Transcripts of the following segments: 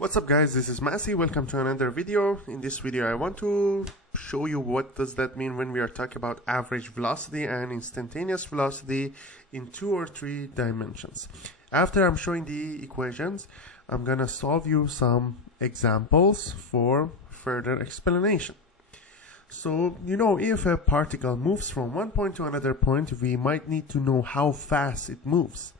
What's up guys, this is Massey. Welcome to another video. In this video I want to show you what does that mean when we are talking about average velocity and instantaneous velocity in 2 or 3 dimensions. After I'm showing the equations, I'm gonna solve you some examples for further explanation. So, if a particle moves from one point to another point, we might need to know how fast it moves.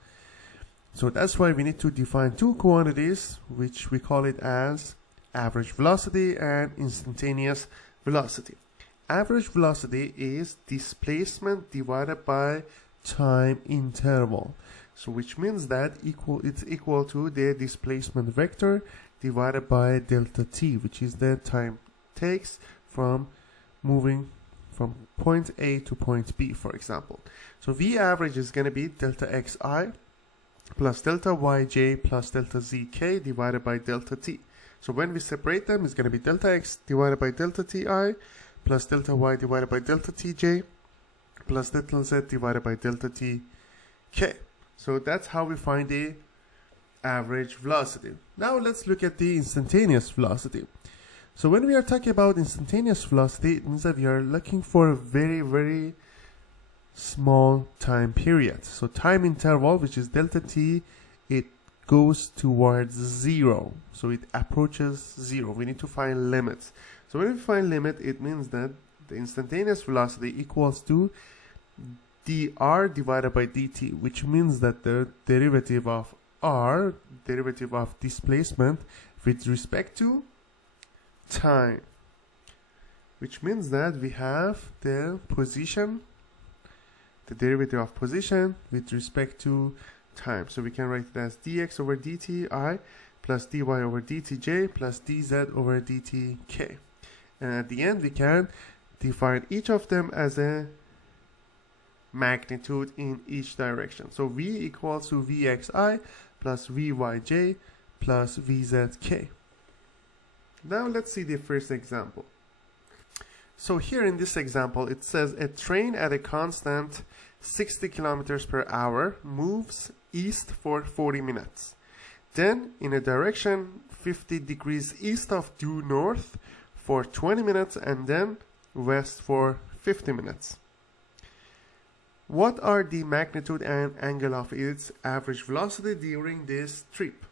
So that's why we need to define two quantities, which we call it as average velocity and instantaneous velocity. Average velocity is displacement divided by time interval. So which means that it's equal to the displacement vector divided by delta t, which is the time it takes from moving from point A to point B, for example. So V average is going to be delta xi plus delta yj plus delta zk divided by delta t. So when we separate them, it's going to be delta x divided by delta ti plus delta y divided by delta tj plus delta z divided by delta tk. So that's how we find the average velocity. Now let's look at the instantaneous velocity. So when we are talking about instantaneous velocity, it means that we are looking for a very, very small time period. So time interval, which is delta t, it goes towards 0. So it approaches 0. We need to find limits. So when we find limit, it means that the instantaneous velocity equals to dr divided by dt, which means that the derivative of r, derivative of displacement with respect to time, which means that we have the position, the derivative of position with respect to time. So we can write it as dx over dti plus dy over dtj plus dz over dtk. And at the end we can define each of them as a magnitude in each direction. So v equals to vxi plus vyj plus vzk. Now let's see the first example. So here in this example, it says a train at a constant 60 kilometers per hour moves east for 40 minutes. Then in a direction 50 degrees east of due north for 20 minutes and then west for 50 minutes. What are the magnitude and angle of its average velocity during this trip?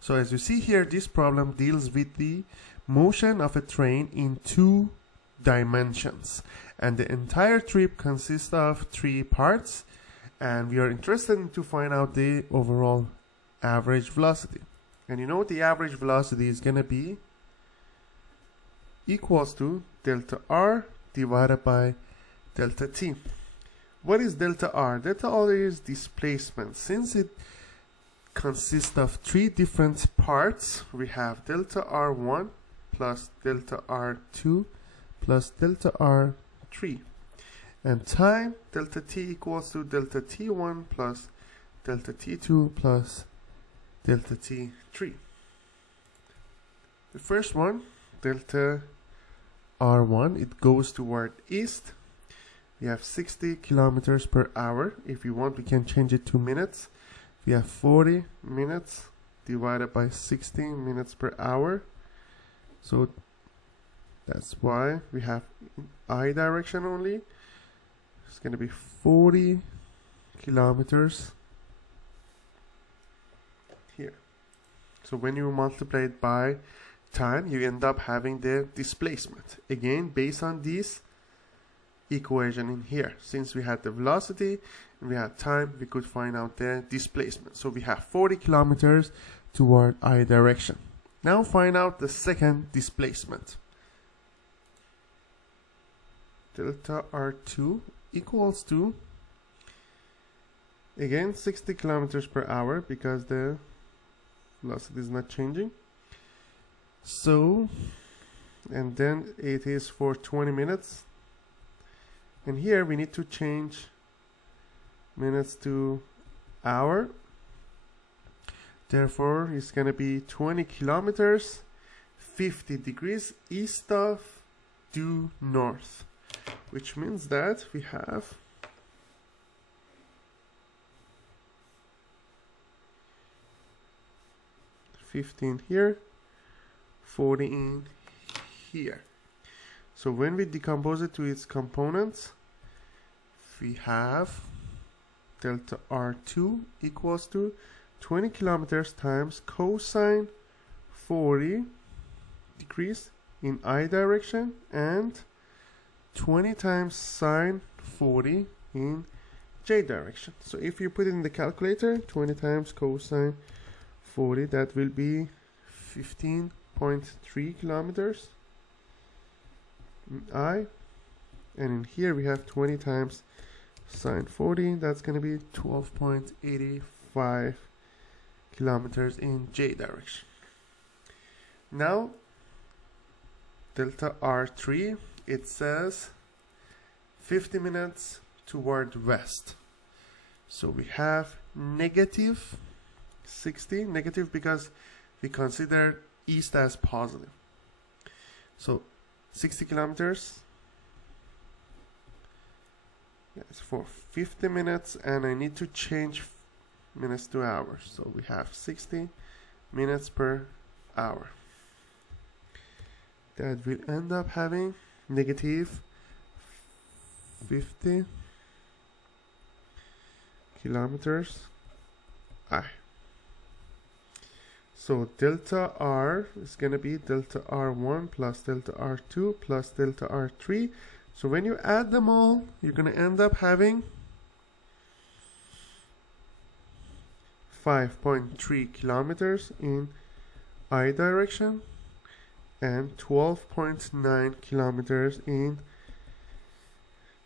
So as you see here, this problem deals with the motion of a train in 2 dimensions, and the entire trip consists of 3 parts, and we are interested in to find out the overall average velocity. And the average velocity is going to be equals to delta r divided by delta t. What is delta r? Delta r is displacement. Since it consists of 3 different parts, we have delta r1 plus delta r2 plus delta r3, and time delta t equals to delta t1 plus delta t2 plus delta t3. The first one, delta r1, it goes toward east. We have 60 kilometers per hour. If you want, we can change it to minutes. We have 40 minutes divided by 60 minutes per hour. So that's why we have I direction only. It's going to be 40 kilometers here. So when you multiply it by time, you end up having the displacement. Again, based on this equation in here. Since we had the velocity and we had time, we could find out the displacement. So we have 40 kilometers toward I direction. Now find out the second displacement. Delta r2 equals to, again, 60 kilometers per hour because the velocity is not changing. So, and then it is for 20 minutes. And here we need to change minutes to hour. Therefore, it's going to be 20 kilometers, 50 degrees east of due north, which means that we have 15 here, 40 in here. So when we decompose it to its components, we have delta R2 equals to 20 kilometers times cosine 40 degrees in I direction and 20 times sine 40 in J direction. So if you put it in the calculator, 20 times cosine 40, that will be 15.3 kilometers in I, and in here we have 20 times sine 40, that's going to be 12.85 kilometers in J direction. Now delta R3, it says 50 minutes toward west. So we have negative 60, negative because we consider east as positive. So 60 kilometers, yes, for 50 minutes, and I need to change minutes to hours. So we have 60 minutes per hour. That will end up having negative 50 kilometers I. So delta R is going to be delta R1 plus delta R2 plus delta R3. So when you add them all, you're going to end up having 5.3 kilometers in I direction and 12.9 kilometers in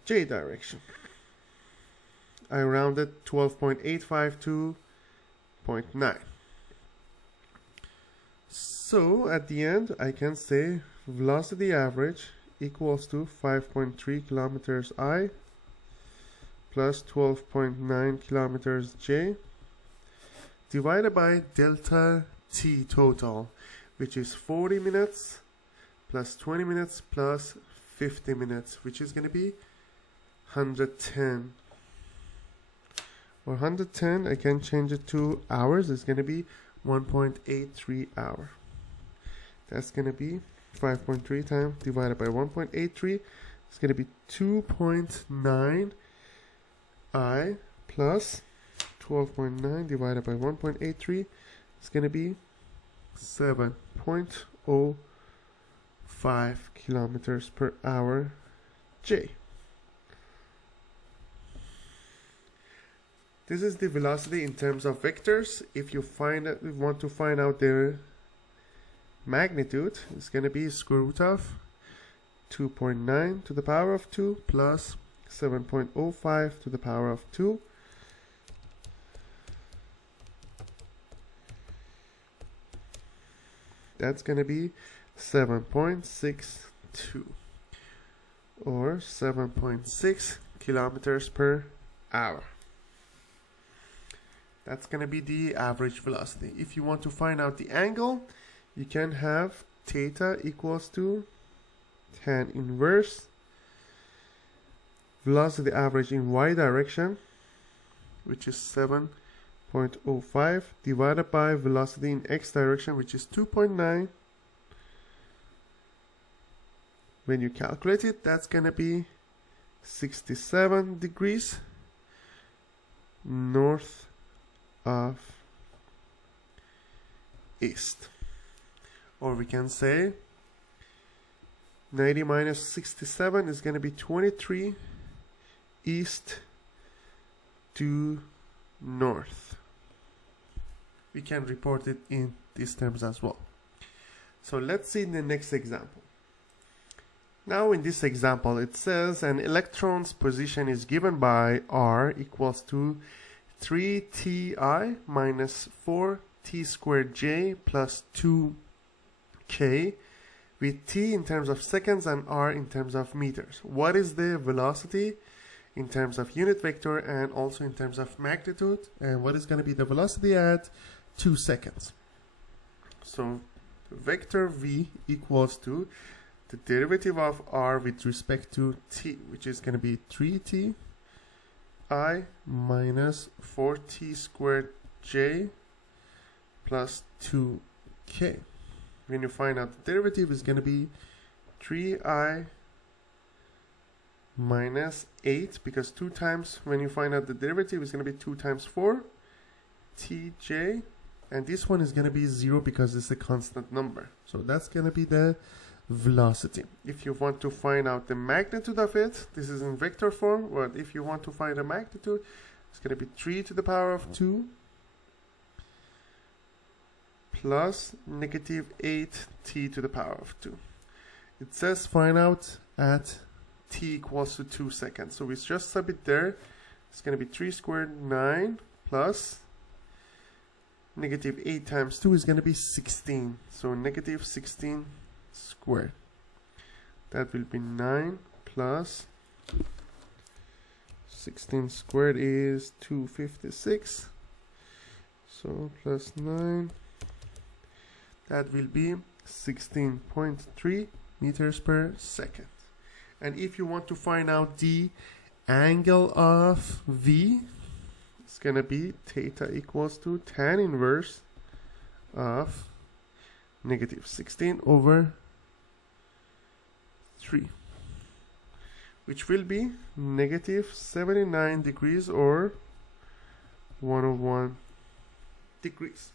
J direction. I rounded 12.85 to 0.9. So at the end, I can say velocity average equals to 5.3 kilometers I plus 12.9 kilometers J divided by delta T total, which is 40 minutes plus 20 minutes plus 50 minutes, which is going to be 110. Or 110, I can change it to hours. It's going to be 1.83 hour. That's going to be 5.3 times divided by 1.83. It's going to be 2.9 I plus 12.9 divided by 1.83. It's going to be 7.05 kilometers per hour J. This is the velocity in terms of vectors. If you want to find out their magnitude, it's going to be square root of 2.9 to the power of 2 plus 7.05 to the power of 2. That's going to be 7.62 or 7.6 kilometers per hour. That's going to be the average velocity. If you want to find out the angle, you can have theta equals to tan inverse velocity average in y direction, which is 7.05 divided by velocity in x direction, which is 2.9. When you calculate it, that's going to be 67 degrees north of east. Or we can say 90 minus 67 is going to be 23 east to north. We can report it in these terms as well. So let's see the next example. Now in this example, it says an electron's position is given by R equals to 3ti minus 4t squared j plus 2k, with t in terms of seconds and r in terms of meters. What is the velocity in terms of unit vector and also in terms of magnitude, and what is going to be the velocity at 2 seconds? So vector v equals to the derivative of r with respect to t, which is going to be 3t I minus 4t squared j plus 2 2k. When you find out the derivative, is going to be 3I minus 8, because 2 times, when you find out the derivative, is going to be 2 times 4 tj, and this one is going to be 0 because it's a constant number. So that's going to be the velocity. If you want to find out the magnitude of it, this is in vector form, but if you want to find the magnitude, it's going to be 3 to the power of 2 plus negative 8t to the power of 2. It says find out at t equals to 2 seconds. So we just sub it there. It's going to be 3 squared 9 plus negative 8 times 2 is going to be 16. So negative 16 squared. That will be 9 plus 16 squared is 256. So plus 9. That will be 16.3 meters per second. And if you want to find out the angle of V, it's going to be theta equals to tan inverse of negative 16 over 3, which will be negative 79 degrees or 101 degrees.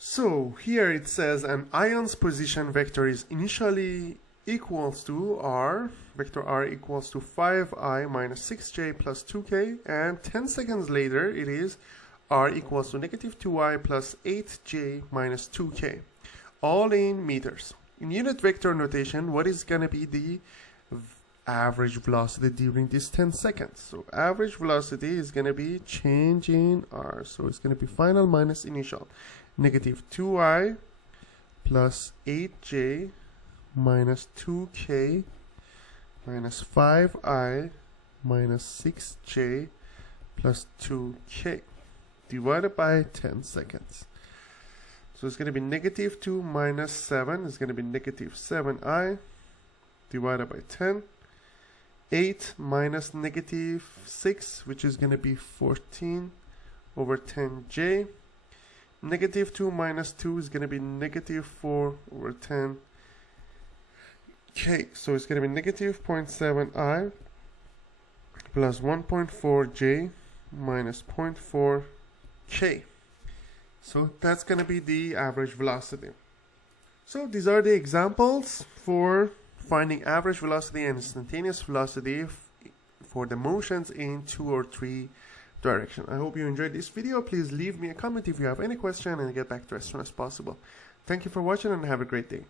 So here it says an ion's position vector is initially equals to r, vector r equals to 5i minus 6j plus 2k, and 10 seconds later it is r equals to negative 2i plus 8j minus 2k, all in meters. In unit vector notation, what is going to be the average velocity during this 10 seconds? So average velocity is going to be change in r, so it's going to be final minus initial. Negative 2i plus 8j minus 2k minus 5i minus 6j plus 2k divided by 10 seconds. So it's going to be negative 2 minus 7 is going to be negative 7i divided by 10. 8 minus negative 6, which is going to be 14 over 10j. Negative 2 minus 2 is going to be negative 4 over 10k. So it's going to be negative 0.7i plus 1.4j minus 0.4k. So that's going to be the average velocity. So these are the examples for finding average velocity and instantaneous velocity for the motions in 2 or 3 direction. I hope you enjoyed this video. Please leave me a comment if you have any question and get back to us as soon as possible. Thank you for watching and have a great day.